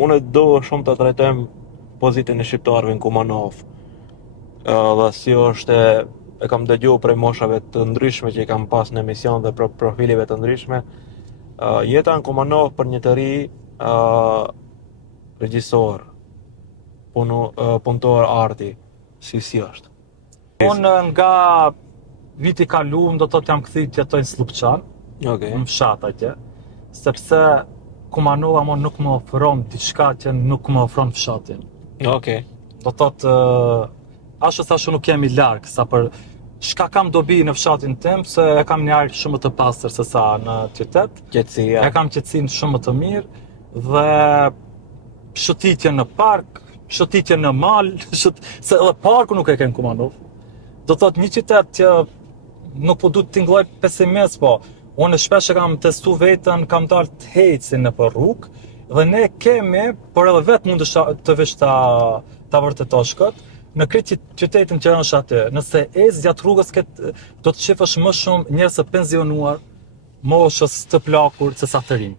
unë do shumë të trajtojmë pozitën e shqiptarëve në Kumanov. Dhe si është e kam dëgjuar prej moshave të ndryshme që i kam pas në emision dhe profilive të ndryshme. Jeta në Kumanov për një të ri regjisor, punëtor arti, si është? Unë nga viti kaluam do të thotë jam kthyer të jetoj në Slupçan, në fshat atje, sepse Kumanova më nuk më ofron diçka që nuk më ofron fshatin. Do thotë ashtu thashë nuk jemi larg, sa për çka kam dobi në fshatin tim, se e kam një ajër shumë të pastër se sa në qytet. Qetësia. E kam qetësinë shumë të mirë dhe shëtitje në park, shëtitje në mal, se edhe parku nuk e ken Kumanov. Do thotë një qytet që nuk po du të tingëlloj pesimist, po unë shpesh e kam testu veten, kam dalë të hecin në për rrugë dhe ne kemi, por edhe vetë mund të vesh ta vërtetosh këtë, në këtë qytetin që është aty. Nëse ecë gjatë rrugës do të shifësh më shumë njerëz të pensionuar, moshës të plakur se sa të rinj.